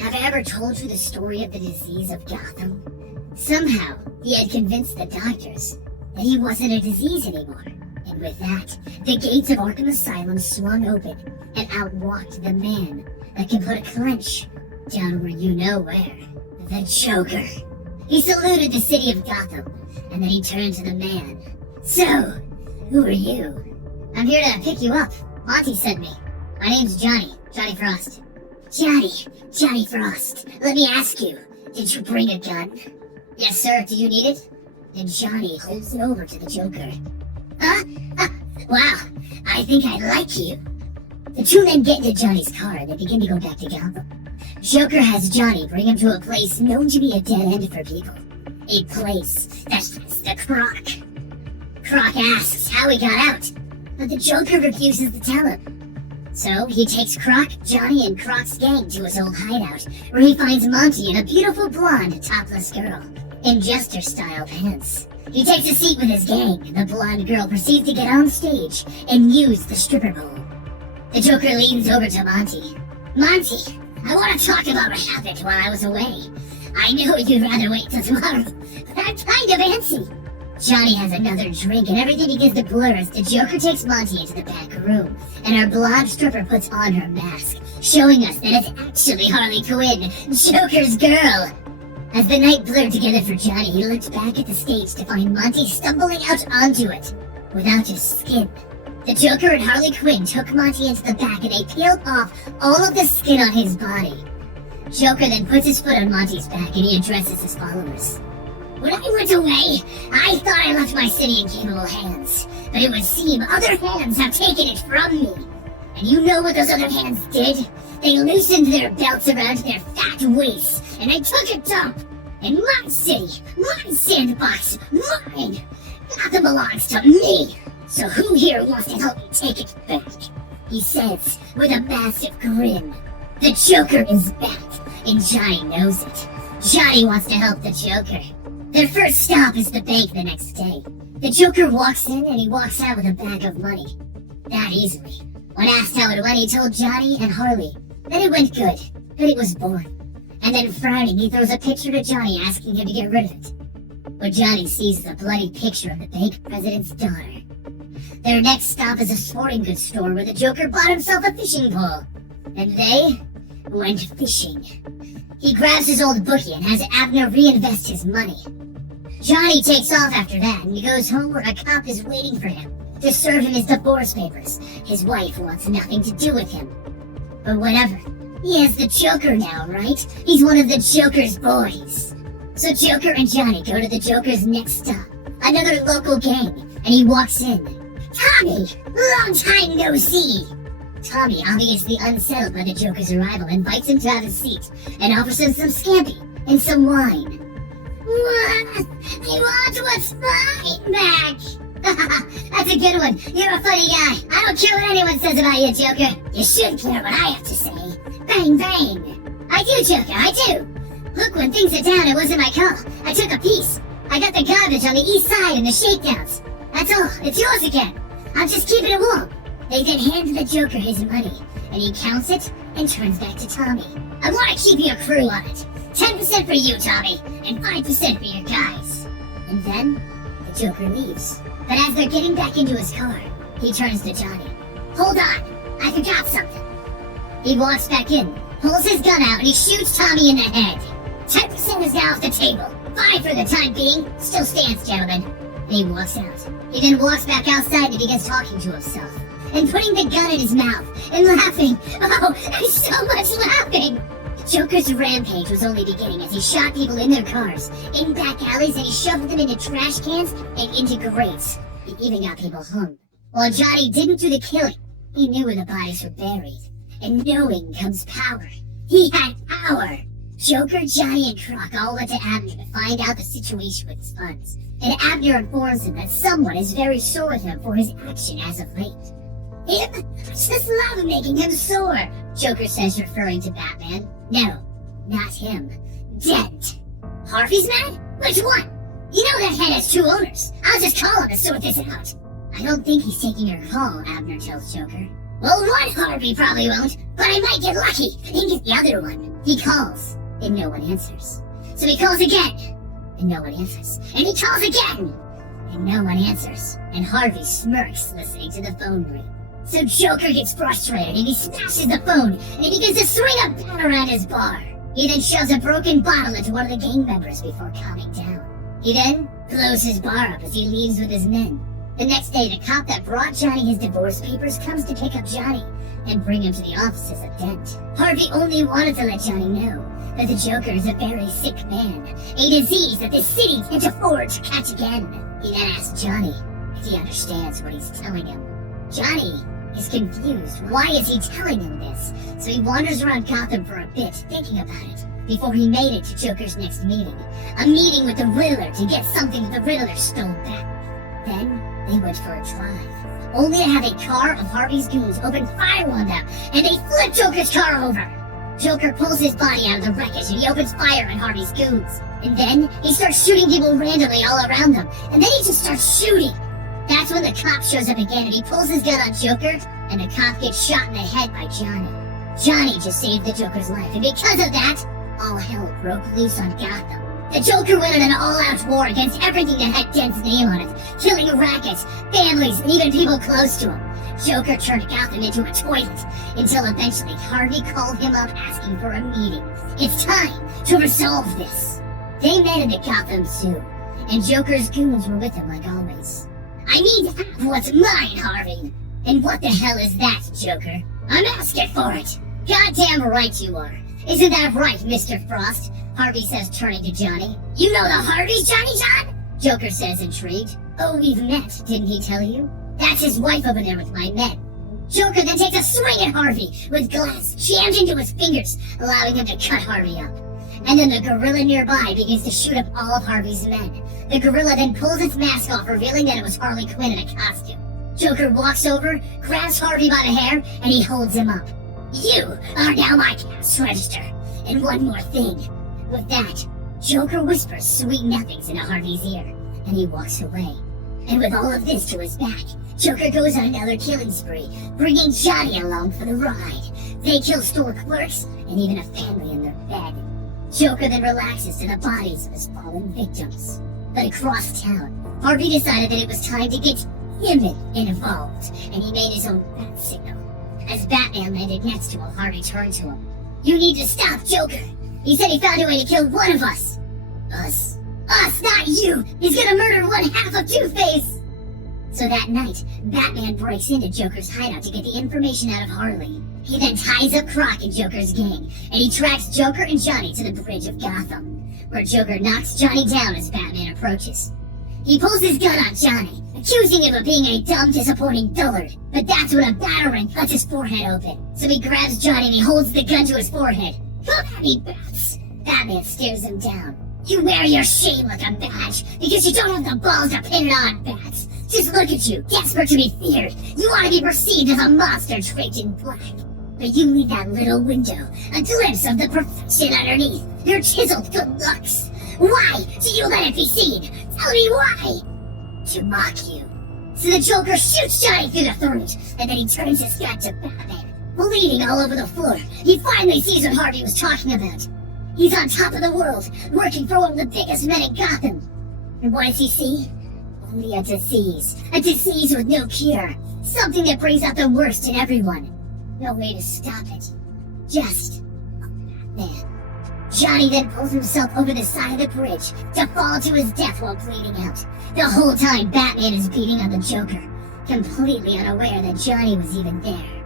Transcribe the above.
Have I ever told you the story of the disease of Gotham? Somehow, he had convinced the doctors that he wasn't a disease anymore. And with that, the gates of Arkham Asylum swung open, and out walked the man that can put a clench down where you know where. The Joker. He saluted the city of Gotham, and then he turned to the man. So, who are you? I'm here to pick you up. Monty sent me. My name's Johnny Frost. Johnny Frost, let me ask you, did you bring a gun? Yes, sir, do you need it? Then Johnny holds it over to the Joker. Huh? Wow, I think I like you. The two men get into Johnny's car and they begin to go back to Gotham. Joker has Johnny bring him to a place known to be a dead end for people. A place that's the Croc. Croc asks how he got out, but the Joker refuses to tell him. So he takes Croc, Johnny, and Croc's gang to his old hideout, where he finds Monty and a beautiful blonde topless girl in jester-style pants. He takes a seat with his gang, and the blonde girl proceeds to get on stage and use the stripper pole. The Joker leans over to Monty. Monty, I want to talk about what happened while I was away. I know you'd rather wait till tomorrow, but I'm kind of antsy. Johnny has another drink and everything begins to blur as the Joker takes Monty into the back room, and our blonde stripper puts on her mask, showing us that it's actually Harley Quinn, Joker's girl. As the night blurred together for Johnny, he looked back at the stage to find Monty stumbling out onto it, without his skin. The Joker and Harley Quinn took Monty into the back and they peeled off all of the skin on his body. Joker then puts his foot on Monty's back and he addresses his followers. When I went away, I thought I left my city in capable hands, but it would seem other hands have taken it from me. And you know what those other hands did? They loosened their belts around their fat waists, and they took a dump. In my city, my sandbox, mine. Gotham belongs to me. So who here wants to help me take it back? He says with a massive grin. The Joker is back, and Johnny knows it. Johnny wants to help the Joker. Their first stop is the bank the next day. The Joker walks in and he walks out with a bag of money. That easily. When asked how it went, he told Johnny and Harley that it went good, but it was boring. And then frowning, he throws a picture to Johnny asking him to get rid of it. But Johnny sees the bloody picture of the bank president's daughter. Their next stop is a sporting goods store where the Joker bought himself a fishing pole. And they went fishing. He grabs his old bookie and has Abner reinvest his money. Johnny takes off after that and he goes home where a cop is waiting for him to serve him his divorce papers. His wife wants nothing to do with him. But whatever. He has the Joker now, right? He's one of the Joker's boys. So Joker and Johnny go to the Joker's next stop, another local gang, and he walks in. Tommy! Long time no see! Tommy, obviously unsettled by the Joker's arrival, invites him to have a seat and offers him some scampi and some wine. What? I want what's mine back! That's a good one. You're a funny guy. I don't care what anyone says about you, Joker. You should care what I have to say. Bang, bang. I do, Joker, I do. Look, when things are down, it wasn't my call. I took a piece. I got the garbage on the east side and the shakedowns. That's all. It's yours again. I'm just keeping it warm. They then hand the Joker his money, and he counts it and turns back to Tommy. I want to keep your crew on it. 10% for you, Tommy, and 5% for your guys. And then, the Joker leaves. But as they're getting back into his car, he turns to Johnny. Hold on, I forgot something. He walks back in, pulls his gun out, and he shoots Tommy in the head. 10% is now off the table. 5 for the time being. Still stands, gentlemen. And he walks out. He then walks back outside and begins talking to himself, and putting the gun in his mouth, and laughing. Oh, there's so much laughing! Joker's rampage was only beginning as he shot people in their cars, in back alleys, and he shoved them into trash cans and into grates. He even got people hung. While Johnny didn't do the killing, he knew where the bodies were buried. And knowing comes power. He had power! Joker, Johnny, and Croc all went to Abner to find out the situation with his funds. And Abner informs him that someone is very sore with him for his action as of late. Him? Just love making him sore, Joker says, referring to Batman. No, not him. Dent. Harvey's mad? Which one? You know that head has 2 owners. I'll just call him to sort this out. I don't think he's taking your call, Abner tells Joker. Well, one Harvey probably won't, but I might get lucky and get the other one. He calls, and no one answers. So he calls again, and no one answers. And he calls again, and no one answers. And Harvey smirks listening to the phone ring. So Joker gets frustrated, and he smashes the phone, and he begins to swing a bat around his bar. He then shoves a broken bottle into one of the gang members before calming down. He then blows his bar up as he leaves with his men. The next day, the cop that brought Johnny his divorce papers comes to pick up Johnny and bring him to the office as a dent. Harvey only wanted to let Johnny know that the Joker is a very sick man, a disease that this city can't afford to catch again. He then asks Johnny if he understands what he's telling him. Johnny is confused. Why is he telling him this? So he wanders around Gotham for a bit, thinking about it, before he made it to Joker's next meeting. A meeting with the Riddler to get something that the Riddler stole back. Then they went for a drive, only to have a car of Harvey's goons open fire on them, and they flip Joker's car over. Joker pulls his body out of the wreckage, and he opens fire on Harvey's goons. And then he starts shooting people randomly all around them, and then he just starts shooting. That's when the cop shows up again, and he pulls his gun on Joker, and the cop gets shot in the head by Johnny. Johnny just saved the Joker's life, and because of that, all hell broke loose on Gotham. The Joker went on an all-out war against everything that had Dent's name on it, killing rackets, families, and even people close to him. Joker turned Gotham into a toilet, until eventually Harvey called him up asking for a meeting. It's time to resolve this. They met in the Gotham Zoo, and Joker's goons were with him like always. I need to have what's mine, Harvey. And what the hell is that, Joker? I'm asking for it. Goddamn right you are. Isn't that right, Mr. Frost? Harvey says, turning to Johnny. You know the Harveys, Johnny John? Joker says, intrigued. Oh, we've met, didn't he tell you? That's his wife over there with my men. Joker then takes a swing at Harvey, with glass jammed into his fingers, allowing him to cut Harvey up. And then the gorilla nearby begins to shoot up all of Harvey's men. The gorilla then pulls its mask off, revealing that it was Harley Quinn in a costume. Joker walks over, grabs Harvey by the hair, and he holds him up. You are now my cash register. And one more thing. With that, Joker whispers sweet nothings into Harvey's ear, and he walks away. And with all of this to his back, Joker goes on another killing spree, bringing Johnny along for the ride. They kill store clerks, and even a family in their bed. Joker then relaxes to the bodies of his fallen victims. But across town, Harvey decided that it was time to get him involved, and he made his own bat signal. As Batman landed next to him, Harvey turned to him. You need to stop Joker. He said he found a way to kill one of us. Us, not you. He's gonna murder one half of Two-Face. So that night, Batman breaks into Joker's hideout to get the information out of Harley. He then ties up Croc and Joker's gang, and he tracks Joker and Johnny to the bridge of Gotham, where Joker knocks Johnny down as Batman approaches. He pulls his gun on Johnny, accusing him of being a dumb, disappointing dullard. But that's when a batarang cuts his forehead open. So he grabs Johnny and he holds the gun to his forehead. Come at me, bats! Batman stares him down. You wear your shame like a badge because you don't have the balls to pin it on, bats. Just look at you, desperate to be feared. You want to be perceived as a monster draped in black. But you leave that little window, a glimpse of the perfection underneath. Your chiseled good looks. Why do you let it be seen? Tell me why! To mock you. So the Joker shoots Johnny through the throat, and then he turns his gun to Batman. Bleeding all over the floor, he finally sees what Harvey was talking about. He's on top of the world, working for one of the biggest men in Gotham. And what does he see? Only a disease with no cure. Something that brings out the worst in everyone. No way to stop it. Just a Batman. Johnny then pulls himself over the side of the bridge to fall to his death while bleeding out. The whole time Batman is beating on the Joker, completely unaware that Johnny was even there.